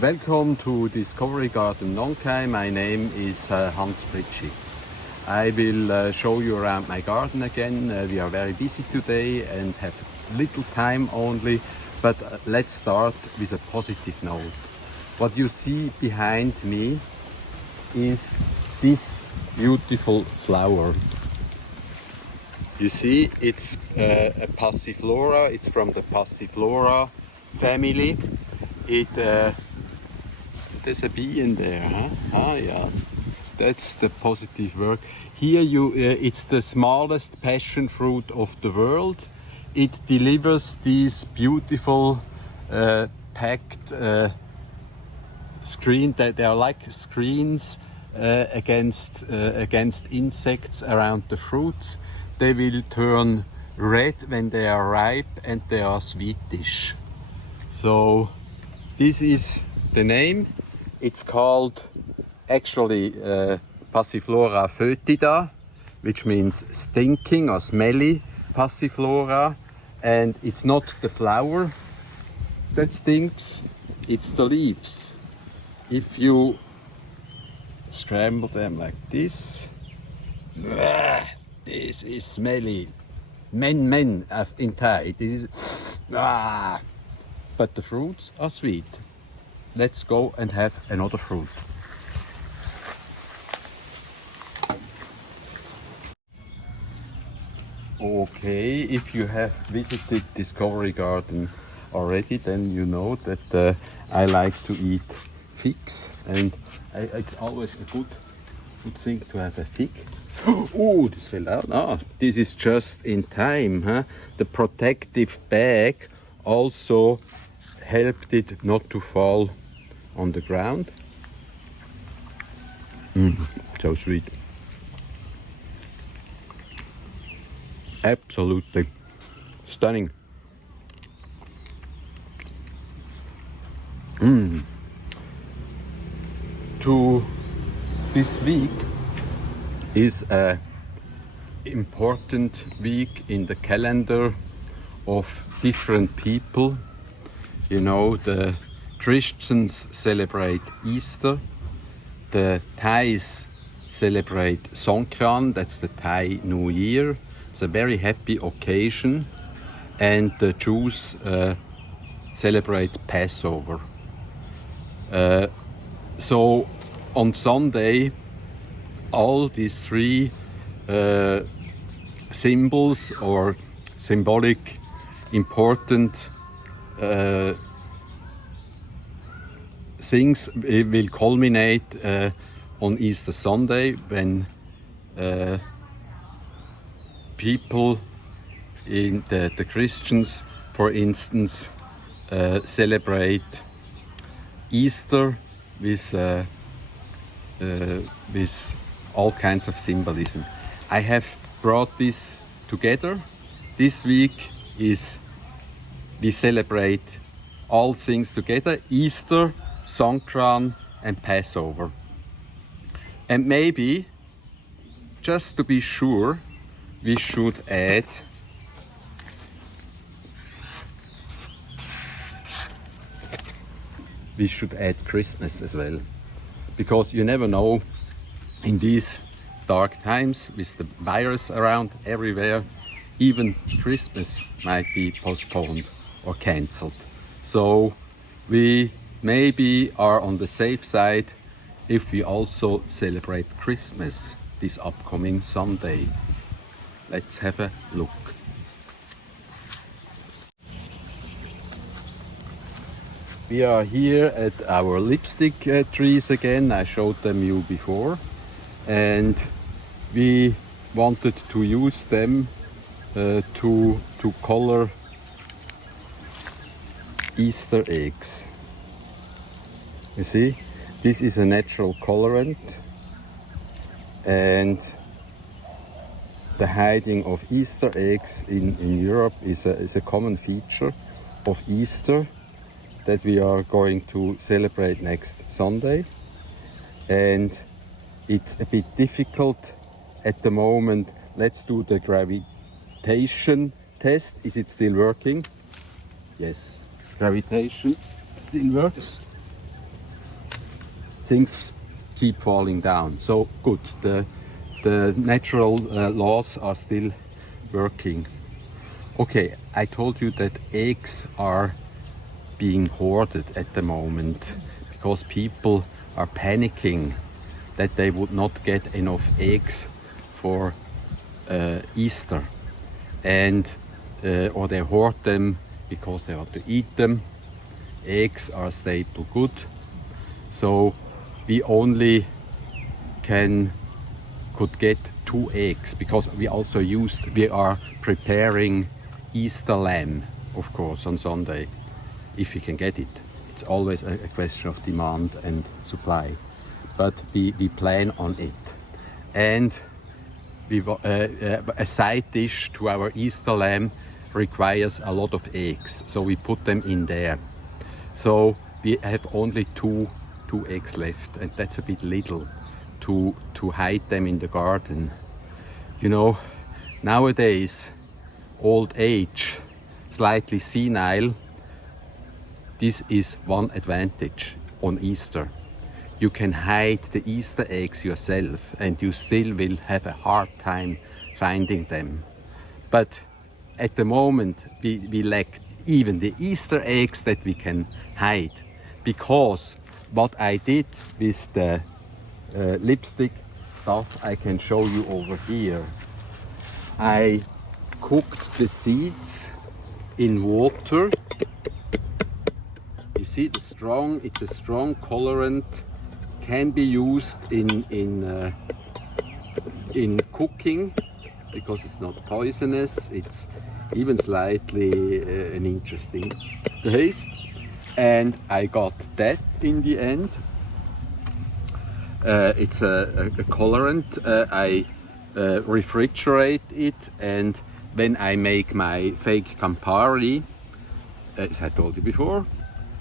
Welcome to Discovery Garden Nong Khai. My name is Hans Fritschi. I will show you around my garden again. We are very busy today and have little time only, but let's start with a positive note. What you see behind me is this beautiful flower. You see, it's a Passiflora. It's from the Passiflora family. There's a bee in there, huh? Ah, yeah. That's the positive word. Here it's the smallest passion fruit of the world. It delivers these beautiful packed screen. That they are like screens against insects around the fruits. They will turn red when they are ripe and they are sweetish. So this is the name. It's called actually Passiflora foetida, which means stinking or smelly Passiflora. And it's not the flower that stinks, it's the leaves. If you scramble them like this, this is smelly. Men in Thai. This is, but the fruits are sweet. Let's go and have another fruit. Okay, if you have visited Discovery Garden already, then you know that I like to eat figs, and it's always a good thing to have a fig. Oh, this fell out. Ah, this is just in time, huh? The protective bag also helped it not to fall on the ground. So sweet. Absolutely stunning. To this week is an important week in the calendar of different people. You know, the Christians celebrate Easter, the Thais celebrate Songkran, that's the Thai New Year. It's a very happy occasion, and the Jews celebrate Passover. So on Sunday, all these three symbols or symbolic important things will culminate on Easter Sunday, when people in the Christians, for instance, celebrate Easter with all kinds of symbolism. I have brought this together. This week we celebrate all things together: Easter, Songkran and Passover. And maybe, just to be sure, we should add Christmas as well. Because you never know, in these dark times with the virus around everywhere, even Christmas might be postponed or cancelled. So we maybe are on the safe side if we also celebrate Christmas this upcoming Sunday. Let's have a look. We are here at our lipstick trees again. I showed them you before, and we wanted to use them to color Easter eggs. You see, this is a natural colorant, and the hiding of Easter eggs in Europe is a common feature of Easter that we are going to celebrate next Sunday. And it's a bit difficult at the moment. Let's do the gravitation test. Is it still working? Yes, gravitation still works. things keep falling down. So good, the natural laws are still working. Okay, I told you that eggs are being hoarded at the moment because people are panicking that they would not get enough eggs for Easter, and or they hoard them because they want to eat them. Eggs are staple good, so we only could get 2 eggs because we are preparing Easter lamb, of course, on Sunday, if we can get it. It's always a question of demand and supply, but we plan on it. And a side dish to our Easter lamb requires a lot of eggs, so we put them in there. So we have only two eggs left, and that's a bit little to hide them in the garden. You know, nowadays, old age, slightly senile, this is one advantage on Easter. You can hide the Easter eggs yourself and you still will have a hard time finding them. But at the moment we lack even the Easter eggs that we can hide, because what I did with the lipstick stuff I can show you over here. I cooked the seeds in water. You see it's a strong colorant, can be used in cooking because it's not poisonous. It's even slightly an interesting taste, and I got that in the end. It's a colorant. I refrigerate it, and when I make my fake Campari, as I told you before,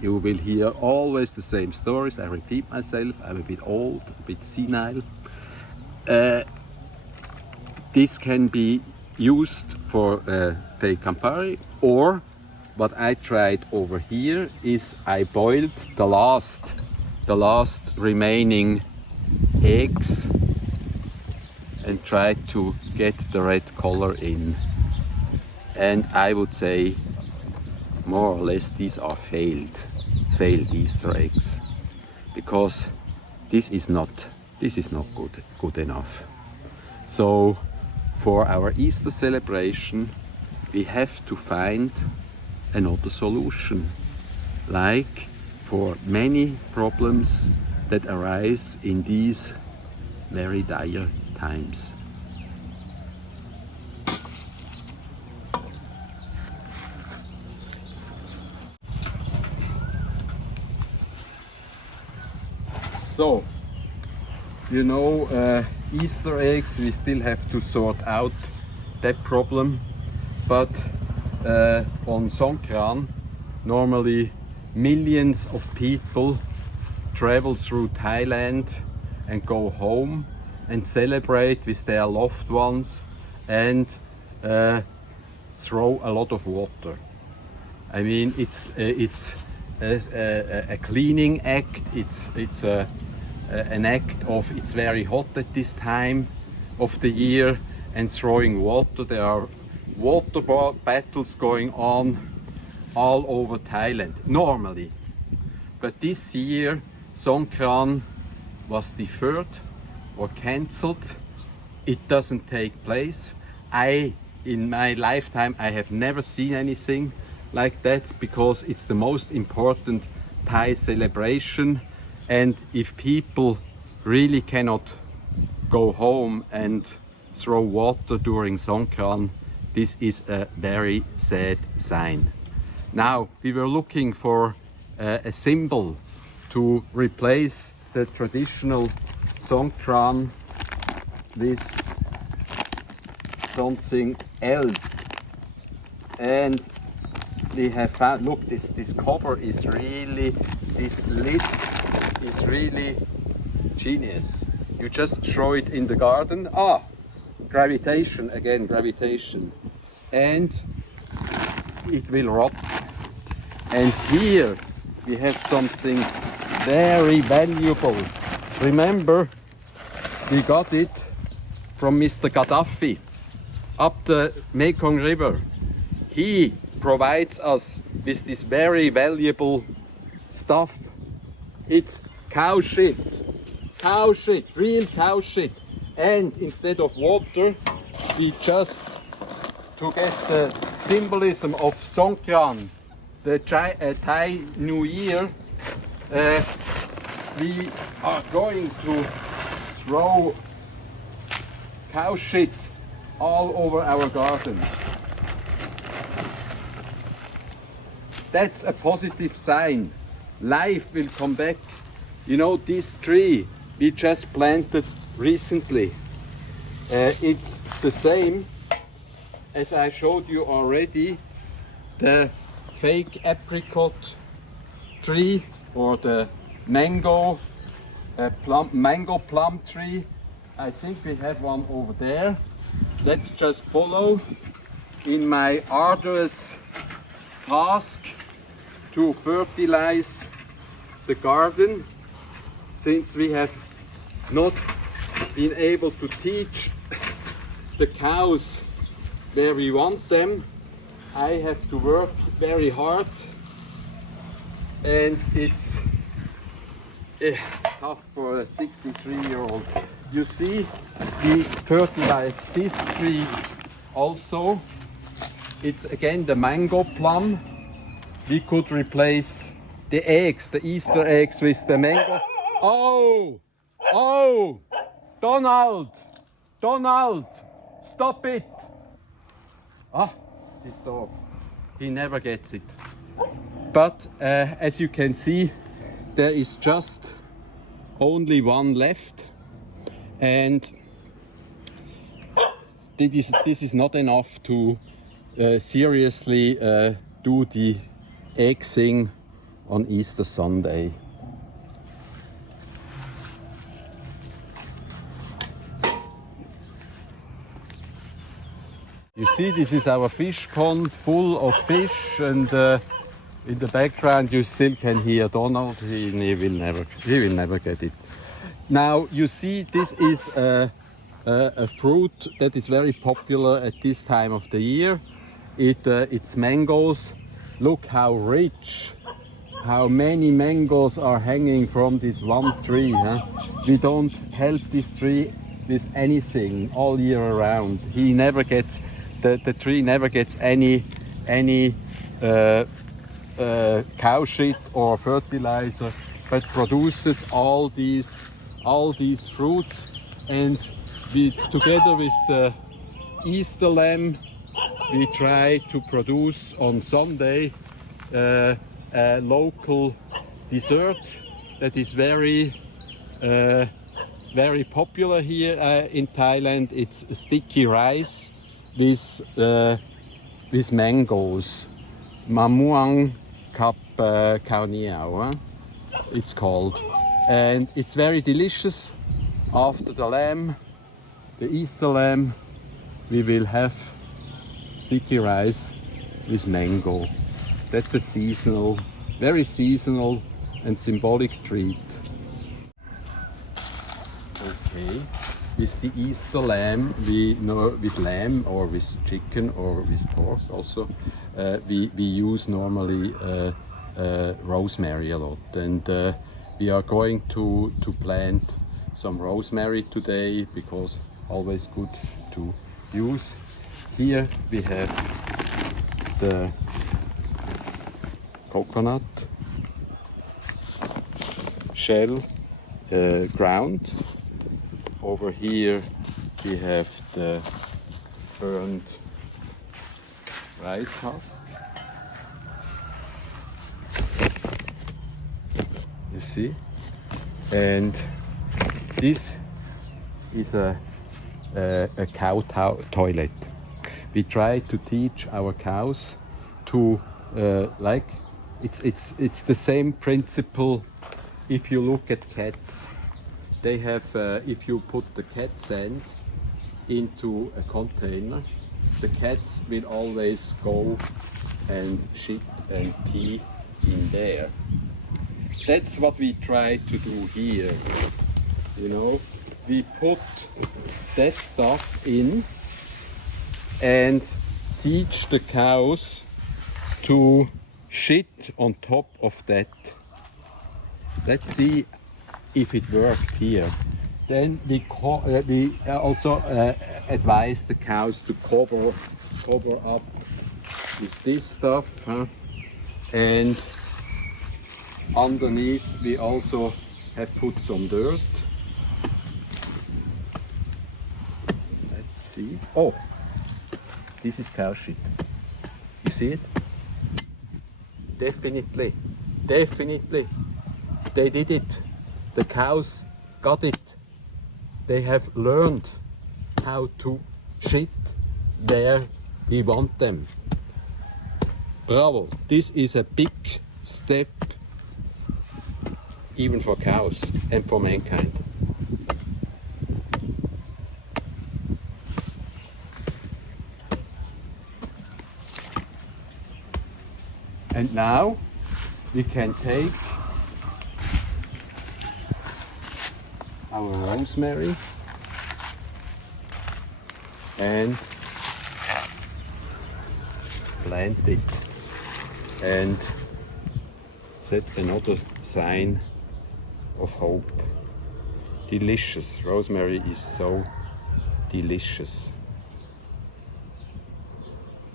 you will hear always the same stories. I repeat myself, I'm a bit old, a bit senile. This can be used for fake Campari, or what I tried over here is I boiled the last remaining eggs and tried to get the red color in. And I would say more or less these are failed Easter eggs, because this is not good enough. So for our Easter celebration we have to find another solution, like for many problems that arise in these very dire times. So, you know, Easter eggs, we still have to sort out that problem, but on Songkran, normally millions of people travel through Thailand and go home and celebrate with their loved ones and throw a lot of water. I mean, it's a cleaning act. It's an act of, it's very hot at this time of the year, and throwing water. There are water battles going on all over Thailand normally, but this year Songkran was deferred or cancelled. It doesn't take place. In my lifetime I have never seen anything like that, because it's the most important Thai celebration, and if people really cannot go home and throw water during Songkran, this is a very sad sign. Now we were looking for a symbol to replace the traditional Songkran with something else, and we have found, look, this cover is really, this lid is really genius. You just throw it in the garden. Gravitation, again, gravitation. And it will rot. And here we have something very valuable. Remember, we got it from Mr. Gaddafi up the Mekong River. He provides us with this very valuable stuff. It's cow shit, real cow shit. And instead of water, we just, to get the symbolism of Songkran, the Thai New Year, we are going to throw cow shit all over our garden. That's a positive sign. Life will come back. You know, this tree we just planted recently. It's the same as I showed you already, the fake apricot tree or the mango plum tree. I think we have one over there. Let's just follow in my arduous task to fertilize the garden, since we have not been able to teach the cows where we want them. I have to work very hard, and it's tough for a 63-year-old. You see, we fertilize this tree also. It's again the mango plum. We could replace the eggs, the Easter eggs, with the mango. Oh! Oh! Donald! Donald! Stop it! Ah, this dog. He never gets it. But as you can see, there is just only one left. And this is not enough to seriously do the egg thing on Easter Sunday. You see, this is our fish pond full of fish, and in the background you still can hear Donald. He will never get it. Now you see, this is a fruit that is very popular at this time of the year. It's mangoes. Look how rich, how many mangoes are hanging from this one tree. Huh? We don't help this tree with anything all year around. He never gets, the tree never gets any cow shit or fertilizer, but produces all these fruits. And we, together with the Easter lamb, we try to produce on Sunday a local dessert that is very popular here in Thailand. It's sticky rice with mangoes. Mamuang kap khao niao, it's called, and it's very delicious. After the lamb, the Easter lamb, we will have sticky rice with mango. That's a seasonal, very seasonal and symbolic treat. Okay, with the Easter lamb, we know, with lamb or with chicken or with pork also, we use normally rosemary a lot, and we are going to plant some rosemary today, because always good to use. Here we have the coconut shell ground. Over here we have the burned rice husk. You see? And this is a cow toilet. We try to teach our cows to like, it's the same principle. If you look at cats, they have if you put the cat sand into a container, the cats will always go and shit and pee in there. that's what we try to do here. You know, we put that stuff in and teach the cows to shit on top of that. Let's see if it worked here. Then we also advise the cows to cover up with this stuff, huh? And underneath we also have put some dirt. Let's see. Oh, this is cow shit. You see it? Definitely, definitely. They did it. The cows got it. They have learned how to shit where we want them. Bravo. This is a big step even for cows and for mankind. And now we can take our rosemary and plant it, and set another sign of hope. Delicious. Rosemary is so delicious.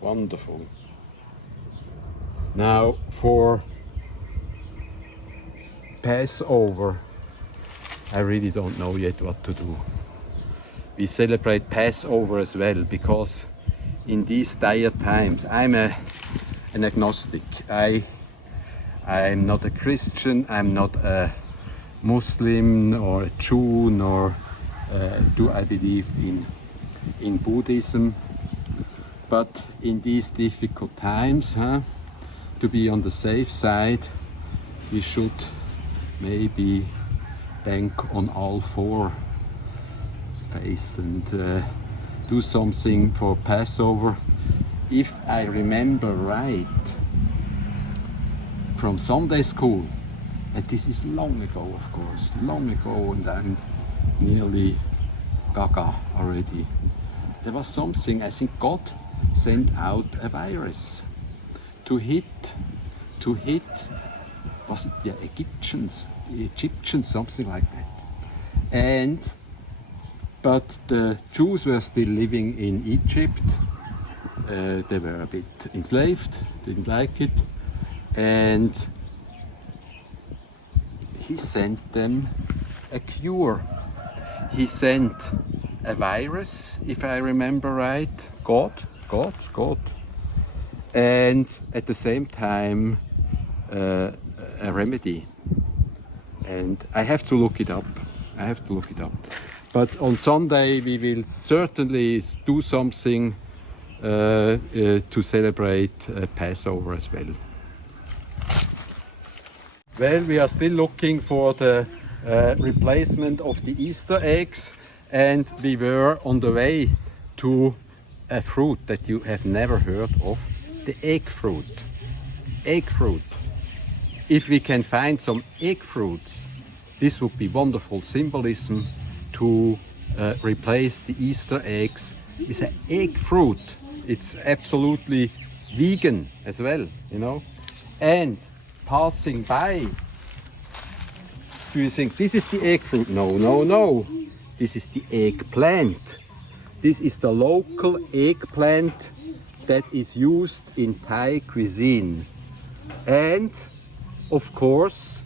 Wonderful. Now for Passover, I really don't know yet what to do. We celebrate Passover as well because in these dire times, I'm an agnostic. I'm not a Christian, I'm not a Muslim or a Jew, nor do I believe in Buddhism. But in these difficult times, to be on the safe side, we should maybe bank on all four faiths and do something for Passover. If I remember right from Sunday school, and this is long ago, of course, long ago, and I'm nearly gaga already. There was something, I think God sent out a virus to hit, was it the Egyptians, something like that. But the Jews were still living in Egypt. They were a bit enslaved, didn't like it. And he sent them a cure. He sent a virus, if I remember right, God. And at the same time, a remedy. And I have to look it up. But on Sunday we will certainly do something to celebrate Passover as well. Well, we are still looking for the replacement of the Easter eggs, and we were on the way to a fruit that you have never heard of, the egg fruit. Egg fruit. If we can find some egg fruits, this would be wonderful symbolism to replace the Easter eggs with an egg fruit. It's absolutely vegan as well, you know. And passing by, do you think this is the egg fruit? No. This is the eggplant. This is the local eggplant that is used in Thai cuisine. And of course,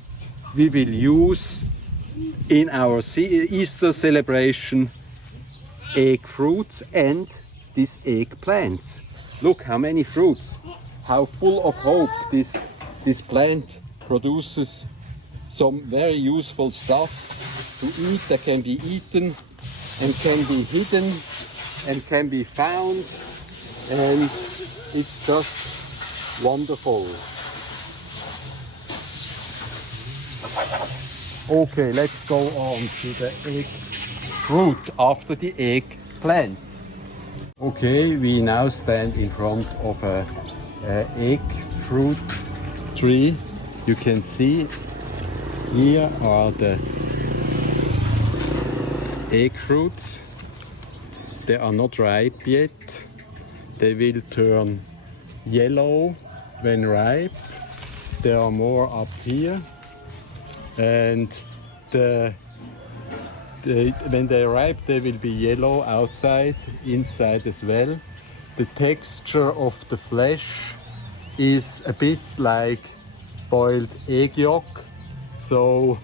we will use in our Easter celebration egg fruits and these eggplants. Look how many fruits, how full of hope this plant produces. Some very useful stuff to eat that can be eaten and can be hidden and can be found, and it's just wonderful. Okay, let's go on to the egg fruit after the eggplant. Okay, we now stand in front of a egg fruit tree. You can see Here are the egg fruits. They are not ripe yet. They will turn yellow when ripe. There are more up here. And when they're ripe, they will be yellow outside, inside as well. The texture of the flesh is a bit like boiled egg yolk. So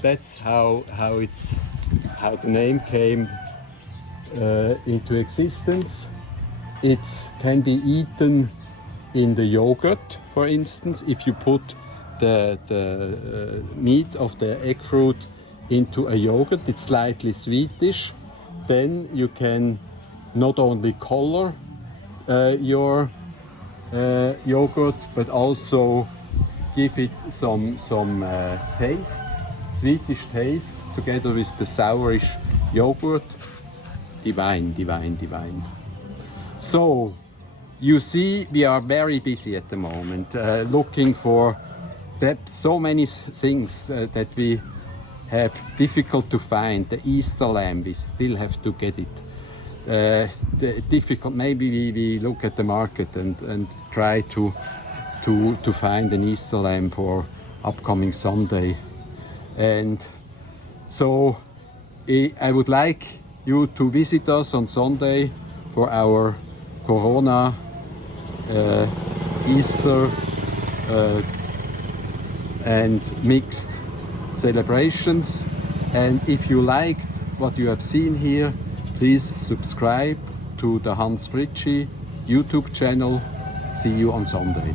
that's how the name came into existence. It can be eaten in the yogurt, for instance. If you put the meat of the egg fruit into a yogurt, it's slightly sweetish. Then you can not only color your yogurt, but also give it some taste, sweetish taste, together with the sourish yogurt. Divine, divine, divine. So, you see, we are very busy at the moment, looking for so many things that we have difficult to find. The Easter lamb, we still have to get it. Difficult. Maybe we look at the market and try to find an Easter lamb for upcoming Sunday. And so I would like you to visit us on Sunday for our Corona Easter and mixed celebrations. And if you liked what you have seen here, please subscribe to the Hans Fritschi YouTube channel. See you on Sunday.